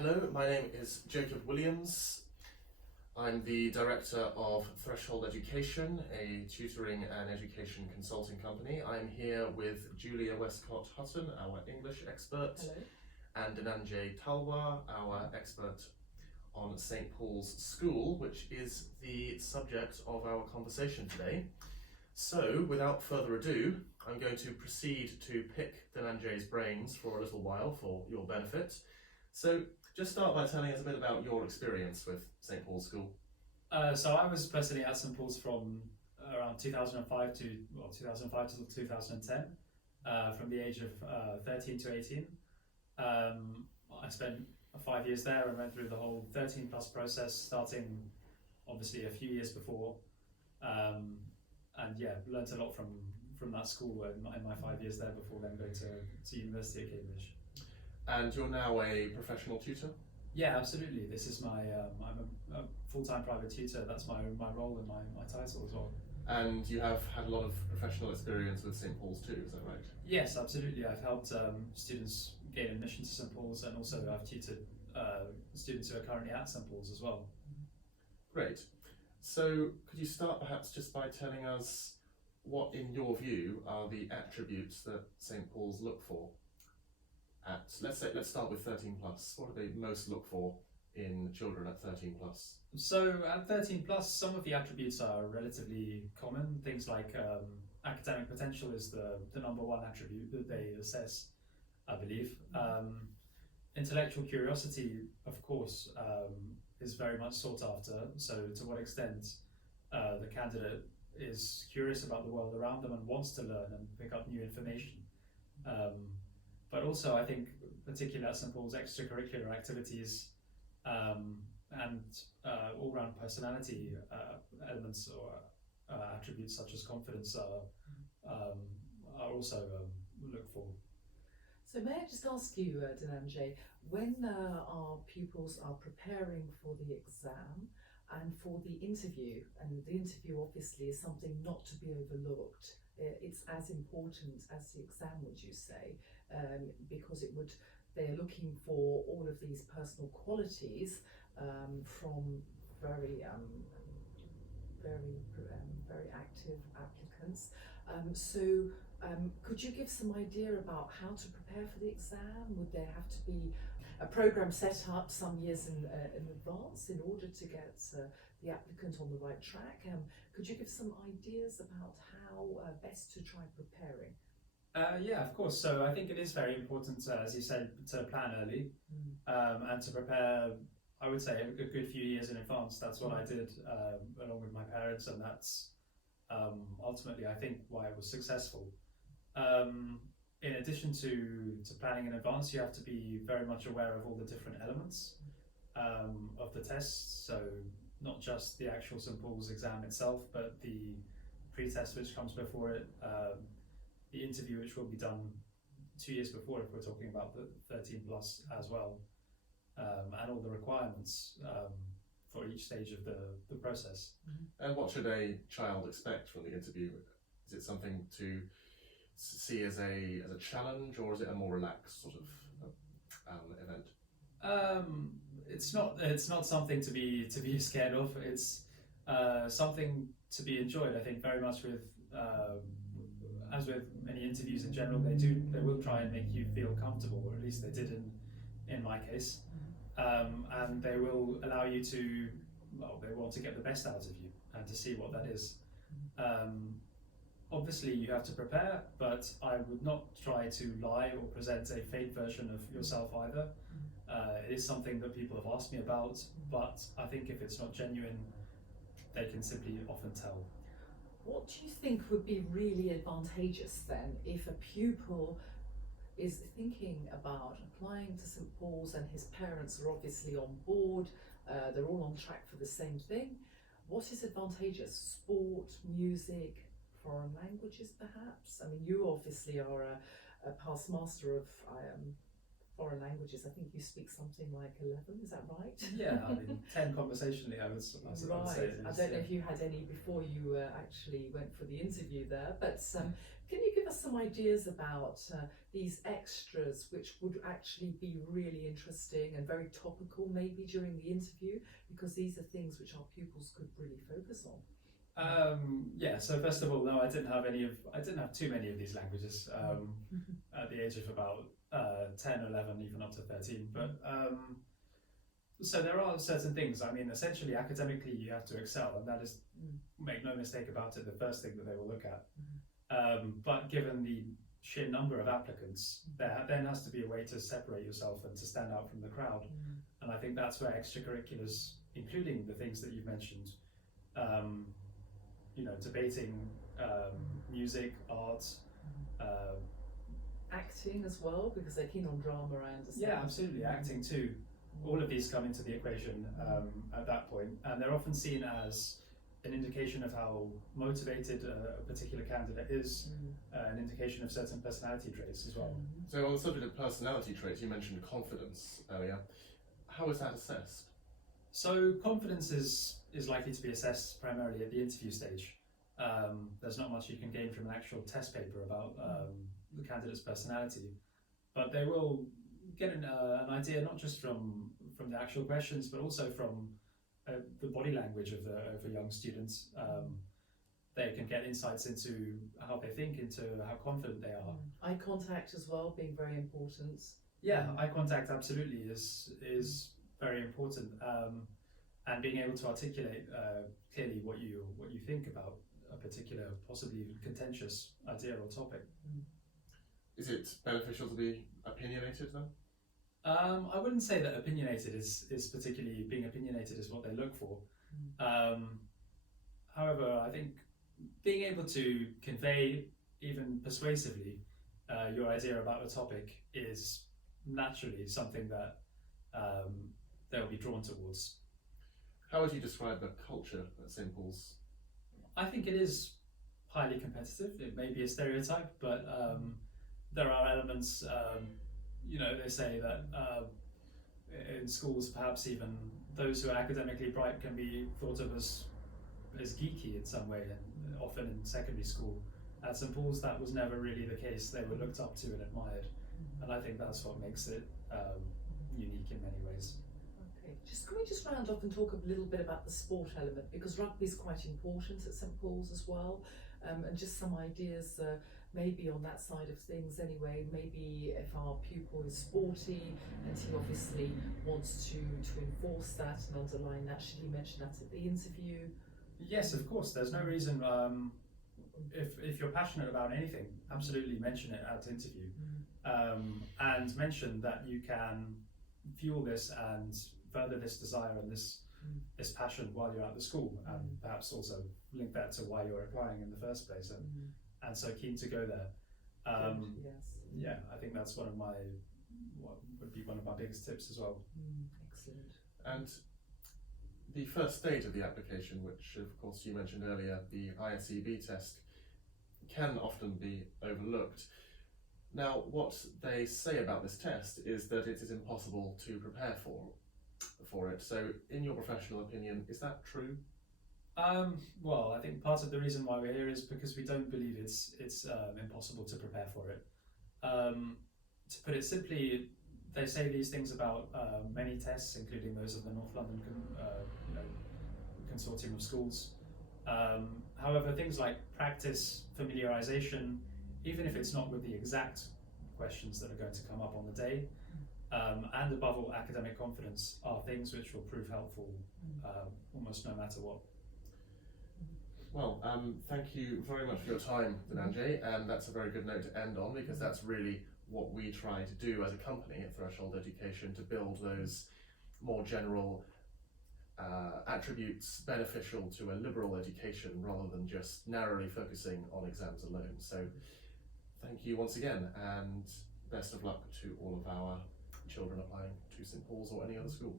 Hello, my name is Jacob Williams. I'm the director of Threshold Education, a tutoring and education consulting company. I'm here with Julia Westcott Hutton, our English expert. Hello. And Dhananjay Talwar, our expert on St. Paul's School, which is the subject of our conversation today. So, without further ado, I'm going to proceed to pick Dhananjay's brains for a little while for your benefit. So, just start by telling us a bit about your experience with St. Paul's School. So I was personally at St. Paul's from around 2005 to 2010, from the age of 13 to 18. I spent 5 years there and went through the whole 13 plus process, starting obviously a few years before, and learnt a lot from that school in my 5 years there before then going to University of Cambridge. And you're now a professional tutor? Yeah, absolutely. This is my I'm a full-time private tutor. That's my role and my title as well. And you have had a lot of professional experience with St. Paul's too, is that right? Yes, absolutely. I've helped students gain admission to St. Paul's, and also I've tutored students who are currently at St. Paul's as well. Great. So could you start perhaps just by telling us what, in your view, are the attributes that St. Paul's look for at, let's start with 13 plus. What do they most look for in children at 13 plus? So at 13 plus, some of the attributes are relatively common. Things like academic potential is the number one attribute that they assess, I believe. Intellectual curiosity, of course, is very much sought after. So to what extent the candidate is curious about the world around them and wants to learn and pick up new information. But also, I think, particularly at St. Paul's, extracurricular activities and all-round personality elements or attributes such as confidence are also looked for. So may I just ask you, Dhananjay, when our pupils are preparing for the exam and for the interview, and the interview obviously is something not to be overlooked, it's as important as the exam, would you say, because they're looking for all of these personal qualities from very active applicants. Could you give some idea about how to prepare for the exam? Would there have to be a program set up some years in advance in order to get the applicant on the right track? Could you give some ideas about how best to try preparing? Yeah, of course. So I think it is very important, as you said, to plan early and to prepare, I would say, a good few years in advance. That's what I did along with my parents, and that's ultimately, I think, why it was successful. In addition to planning in advance, you have to be very much aware of all the different elements of the test. So not just the actual St. Paul's exam itself, but the pre-test which comes before it, the interview which will be done 2 years before if we're talking about the 13 plus as well, and all the requirements for each stage of the process. And what should a child expect from the interview? Is it something to see as a challenge, or is it a more relaxed sort of event? It's not something to be scared of. It's something to be enjoyed. I think very much with as with many interviews in general, they will try and make you feel comfortable, or at least they did in my case, and they will allow you to, they want to get the best out of you and to see what that is. Obviously you have to prepare, but I would not try to lie or present a fake version of yourself either. It is something that people have asked me about, but I think if it's not genuine, they can simply often tell. What do you think would be really advantageous then if a pupil is thinking about applying to St. Paul's and his parents are obviously on board, they're all on track for the same thing? What is advantageous? Sport, music, foreign languages perhaps? I mean, you obviously are a past master of foreign languages. I think you speak something like 11, is that right? Yeah, I mean, 10 conversationally, I would say. Right. It I is, don't know yeah. if you had any before you actually went for the interview there, but can you give us some ideas about these extras which would actually be really interesting and very topical maybe during the interview, because these are things which our pupils could really focus on? Yeah, so first of all, no, I didn't have too many of these languages at the age of about 10, 11, even up to 13. But so there are certain things. I mean, essentially, academically, you have to excel, and that is, make no mistake about it, the first thing that they will look at. But given the sheer number of applicants, there then has to be a way to separate yourself and to stand out from the crowd. And I think that's where extracurriculars, including the things that you've mentioned, you know, debating, music, art, acting as well, because they're keen on drama, I understand. Yeah, absolutely, acting too. All of these come into the equation at that point, and they're often seen as an indication of how motivated a particular candidate is, an indication of certain personality traits as well. So on the subject of personality traits, you mentioned confidence earlier. How is that assessed? So confidence is likely to be assessed primarily at the interview stage. There's not much you can gain from an actual test paper about the candidate's personality, but they will get an idea not just from the actual questions, but also from the body language of the young students. They can get insights into how they think, into how confident they are. Eye contact as well being very important. Yeah, eye contact absolutely is very important, and being able to articulate clearly what you think about a particular, possibly even contentious idea or topic. Is it beneficial to be opinionated then? I wouldn't say that opinionated is particularly, being opinionated is what they look for. However, I think being able to convey, even persuasively, your idea about a topic is naturally something that they'll be drawn towards. How would you describe the culture at St. Paul's? I think it is highly competitive. It may be a stereotype, but there are elements, you know, they say that in schools, perhaps even those who are academically bright can be thought of as geeky in some way, and often in secondary school. At St. Paul's, that was never really the case. They were looked up to and admired, and I think that's what makes it unique in many ways. Okay, can we just round off and talk a little bit about the sport element, because rugby is quite important at St. Paul's as well, and just some ideas maybe on that side of things anyway. Maybe if our pupil is sporty and he obviously wants to enforce that and underline that, should he mention that at the interview? Yes, of course. There's no reason, if you're passionate about anything, absolutely mention it at interview, and mention that you can fuel this and further this desire and this passion while you're at the school, and perhaps also link that to why you're applying in the first place, and so keen to go there. Yes. Yeah, I think that's what would be one of my biggest tips as well. Excellent. And the first stage of the application, which of course you mentioned earlier, the ISEB test, can often be overlooked. Now, what they say about this test is that it is impossible to prepare for it. So, in your professional opinion, is that true? Well, I think part of the reason why we're here is because we don't believe it's impossible to prepare for it. To put it simply, they say these things about many tests, including those of the North London consortium of schools. However, things like practice, familiarisation, even if it's not with the exact questions that are going to come up on the day, and above all, academic confidence are things which will prove helpful almost no matter what. Well, thank you very much for your time, Dhananjay, and that's a very good note to end on, because that's really what we try to do as a company at Threshold Education, to build those more general attributes beneficial to a liberal education rather than just narrowly focusing on exams alone. So thank you once again, and best of luck to all of our children applying to St. Paul's or any other school.